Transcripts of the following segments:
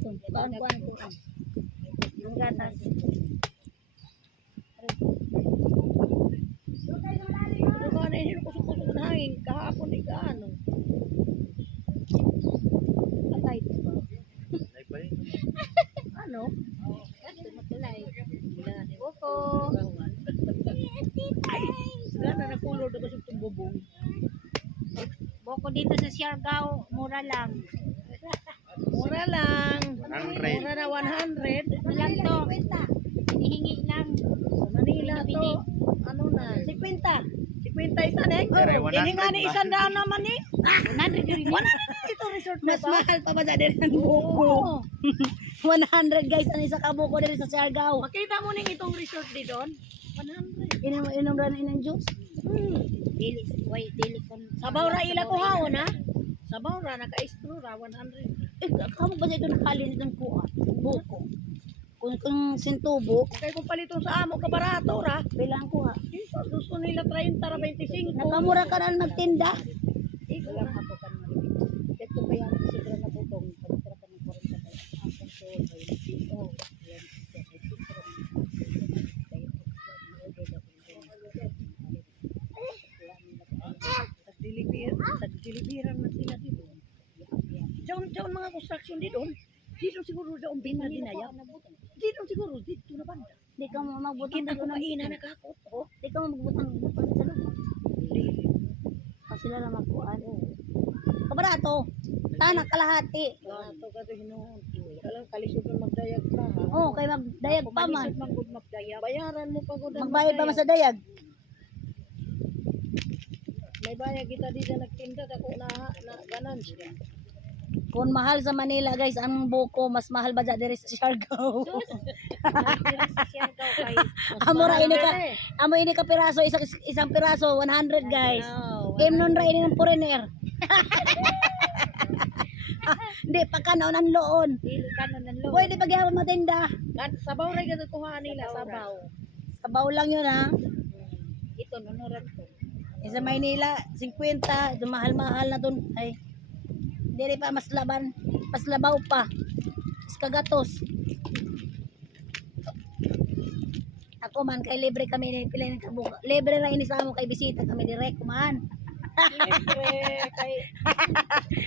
Kuan. Yung gatas. Ano ba na yun kusok-kusok ng hangin kahapon ni gaano. Patay ba? Ano? Matulay. Boko. Ay, gana na kulor na kasi itong bubong. Boko dito sa Siargao, mura lang. Mura lang. 100. Mura na 100. Ano lang to? Hinihingi lang. Sa Manila to. Ano na? 50. 50 isa na Pero eh. 100 Hindi nga ni ba? isang daan naman eh. 100 yun. 100 ito resort na Mas ba? mahal pa ba sa din ang buko? Oo. 100 guys, ano isa ka buko diri sa Siargao. Makita mo ning itong resort di doon? 100. Inom ra ng juice. Dili, wait, dili kon. Sabaw ra ila ko haon ha. Sabaw ra naka-istro ra 100. Eh, kamo ba sa ito nakalin itong kuha? Buko. Kung sintubo, Kay kung paliton sa amo ka barato ra. bilang kuha. Gusto nila 30 ra 25. Nakamura ka na magtinda. Ikaw lang ako kan mo. Ito ba yan? Siguro na butong. Pagkira ka ng 40 tayo. Ang control ay dito. Yan. Tag-deliveran man sila dito. Diyan mga construction dito. Dito siguro daw bina dinaya. Dito siguro dito na banda. Di ka mo magbutang Kita ko kaina nakakot. Oh, Di ka mo magbutang sa loob. Kasi sila na magkuhan. Kabarato. Tanak kalahati. ato ka to hinuon. Kalang kalisod na magdayag pa ha. Oh, kay magdayag pa man. Pamalisod man gud magdayag. Bayaran mo pa gud. ang Magbayad pa man magdayag. sa dayag. May bayad kita dito nagtinda ako na ganan. Kung mahal sa Manila guys, ang buko mas mahal ba diri sa Siargao? Amora ini ka, amo ini ka piraso, isang piraso 100 guys. Imnon ra ini ng foreigner. Hindi pagkanaon ang loon. Dili ka na ng loob. Pwede pagyawon matinda. Sabaw ra gyud kuha nila sabaw. Sabaw lang yun ha. Ito, nunuran ko. Sa Maynila 50, ito mahal-mahal na dun. Ay. Diri pa mas laban, mas labaw pa. Mas kagatos. Ako man kay libre kami ni pila ng kabuka. Libre ra ini sa amo kay bisita kami direct man. Siyempre kay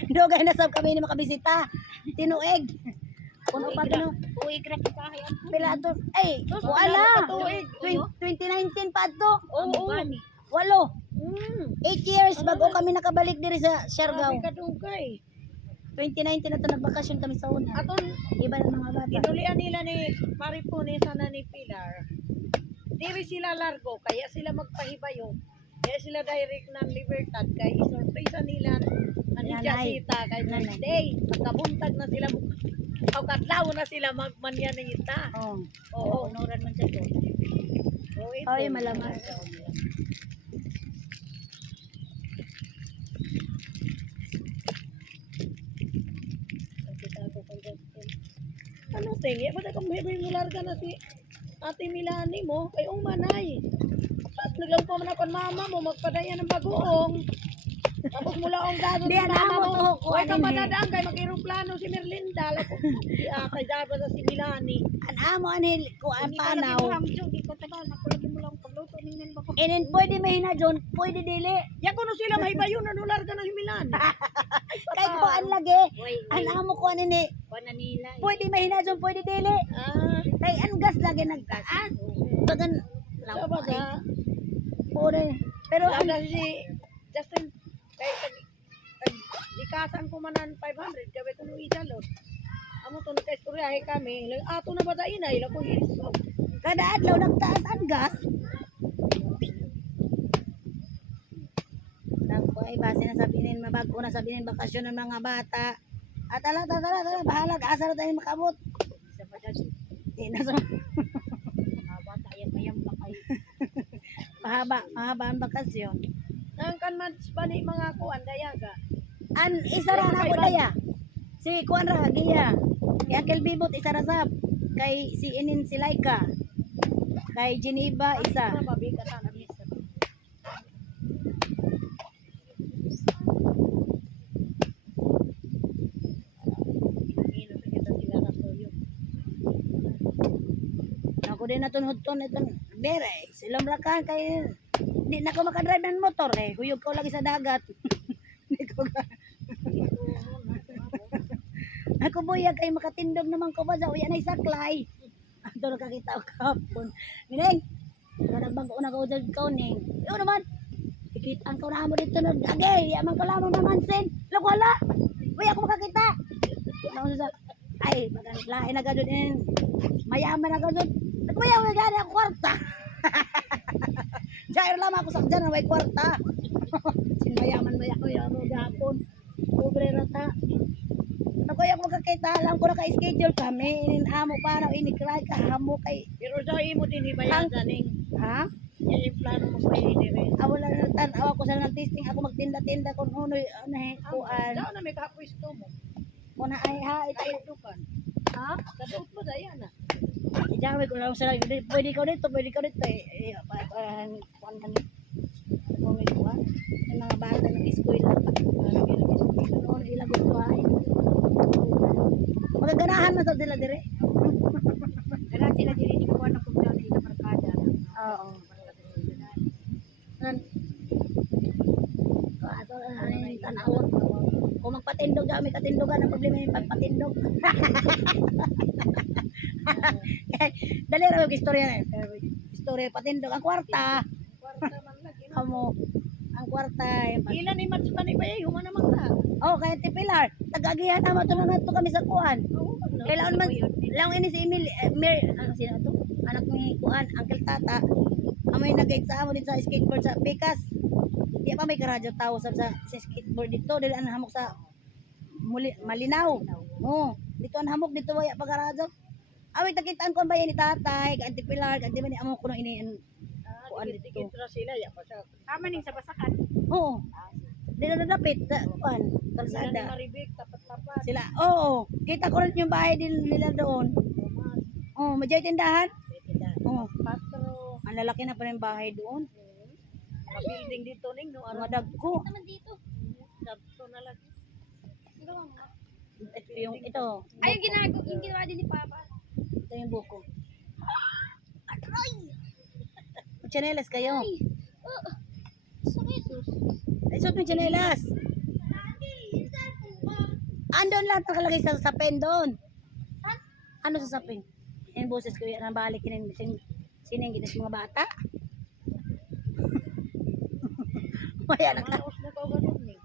Dugay na sab kami ni makabisita. Tinuig. Kuno pa tinu. Uy, grabe ka. Ayan. Pila to? Ay, wala. 2019 pa to. oo. Walo. 8 years Ano bago kami nakabalik diri sa Siargao. Sabi ka dugay. 2019 na to nagbakasyon kami sa una. Aton Iba ng mga bata. inulian nila ni Maripone sana ni Pilar. Diri sila largo kaya sila magpahibayo. Kaya sila direct ng Libertad kay isorpresa nila ani Nanay. Jasita kay next day pagkabuntag na sila pagkadlaw na sila magmanya ng ita. Oh. Oo. Nunuran man siya to. Oo, ito. Ay, malaman. Ano tingi? Ba't kung may larga na si Ate Milani mo? Kay umanay. Tapos naglaw pa man ako mama mo, magpadaya ng bagoong. Tapos mula ang dado Di, ng mama alam mo mo. to, Huwag kuhanin ka eh. padadaan kay mag-aeroplano si Merlinda. Kay dapat sa si Milani. An amo anil ko ang panaw. Hindi ko tagal. Nakulagin mo lang pagluto ng bako. Inin pwede may hinajon, pwede dili. Yan ko no sila mahibayo na larga na si Milani. Kay ko an lagi. Uy, An amo ko anini. kuha na nila. Pwede may hinajon, pwede dili. Ah, Kay an gas lagi nagtaas. Bagan sa baga. Ore. Pero ang Lada si Justin kay dikasan ko manan 500 gabi ko no idalot. Amo to nagka-istoryahe kami. Ato na ba da inay la ko hiso. kada adlaw nagtaas ang gas. Nako ay base na sabihin mabago na sabihin bakasyon ng mga bata. At tala, bahala asa na tayo makabot. Isa pa dyan. Di na sa Mga bata, yan mayang bakay. mahaba ang bakasyon. Nang kan man bani mga kuan dayaga. An isa ra na ko daya. Si kuan ra giya. Kay Uncle Bibot isa ra sab. Kay si Inin si Laika. Kay Geneva isa. Na babi ka tanang isa. Ino sa kita sila na Ako din natunhod-ton iton. Bere, silang rakan kay di na ko makadrive ng motor kay huyog ko lagi sa dagat. Di ko ka. Ako buyag kay makatindog naman ko ba sa uyan ay saklay. Ato nakakita ko kapon. Mineng, nagbago na ko dyan ko ning. Yun naman. Ikitaan ko na mo dito na agay. Yaman ko lamang naman sin. Lag wala. Uy ako makakita. Naon sa ay maglain na gadud in. Mayaman na gadud. Nagmayaw na gani ako kwarta. Jair lamang ako sa dyan na may kwarta. Sinmayaman ba ako yung gapon. Pobre rata. Ako yung magkakita lang ko naka-schedule kami. Amo para inikray ka hamo kay. Pero sa imo din hibayan sa ning. Ha? Yan yung plano mo pa dire. Wala na tanaw ako sa nagtesting ako magtinda-tinda kung unoy kuan. Daw na may kapwisto mo. Kuna ay ha ito. Ay dukan. Ha? Kadot mo da yan ah. Ijaway ko lang sa pwede ko dito eh kuan man mo may kuan. Yung mga bata ng eskwela noon ilagot ko ay. Magaganahan man sa sila dire. Kaya sila dili ni kuan ako daw na markada. Oo. Nan ato ay tanawon. Kung magpatindog kami katindogan ang problema yung pagpatindog. Dali ra og istorya na. Istorya patindog ang kwarta. Kwarta man lagi. Amo ang kwarta. Ilan ni match pa ni ba human naman ka. Oh, kaya ti Pilar, tagagihan na to na to kami sa kuan. Oo. Kailangan man lang ini si Emil ano sino to? Anak ni kuan, Uncle Tata. Amoy nag-guide sa amo dito sa skateboard sa Pikas. Di pa may karadyo tao sa skateboard dito dili ang hamok sa Malinaw. Oh, dito ang hamok dito waya pagaradyo. Amoy takitaan ko ba yan ni Tatay, kay Auntie Pilar, kay di man ni amo kuno ini kuan dito. Tikitra sila ya pa sa. Tama ning sa basakan. Oo. Dito na dapit sa kuan, Sila ni kalsada. Maribik tapat-tapat. Sila, oo. Kita ko rin yung bahay nila doon. Oh, may tindahan. Oh, Patro. ang lalaki na pa rin bahay doon. Mga building dito ning no Ang dagko. Naman dito. Dabto na lagi. Ito yung ito. Ay yung ginawa din ni Papa. Ito yung buko. Chanelas kayo. Sakit. Ay, suot mo yung chanelas. Andon lahat nakalagay sa sapin doon. Ano sa sapin? Yung boses ko yan, nabalik yun sining ginis mga bata. Wala na ka. Manos na ko ganun ni.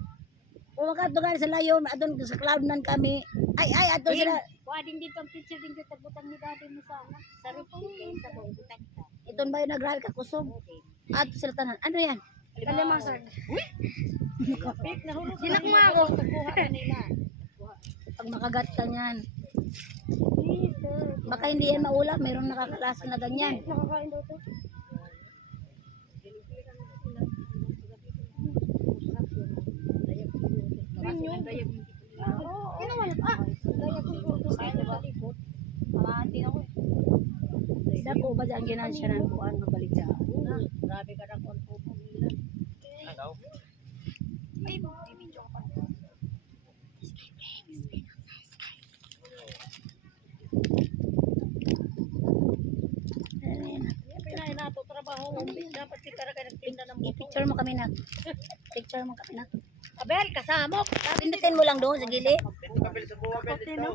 Kung makatugan sa layon, adon sa cloud nan kami. Ay, adon sila. Kuha din dito ang picture din dito tagutan ni daddy mo sa ano. Sa rupin sa butan ka. Iton ba yung nagrabi ka kusog? At sila tanan. Ano yan? Kalimasag. Pik na hulog. Sinak mo ako. Kuha ka nila. Pag makagat ka niyan. Baka hindi yan maulam. Mayroong nakakalasa na ganyan. Nakakain daw to. Ano man yun? Pamati ako. Dako ba dyan ginansya ng buwan? Mabalik siya. Grabe ka na kung po nila. Ay, video ko pa. Pinay na to trabaho. Dapat kita ra ka nagtinda ng buto. I-picture mo kami na. Picture mo kami na. Abel, kasamok. Pindutin mo lang doon sa gilid. Ito kapil sa buwa, Bel, ito.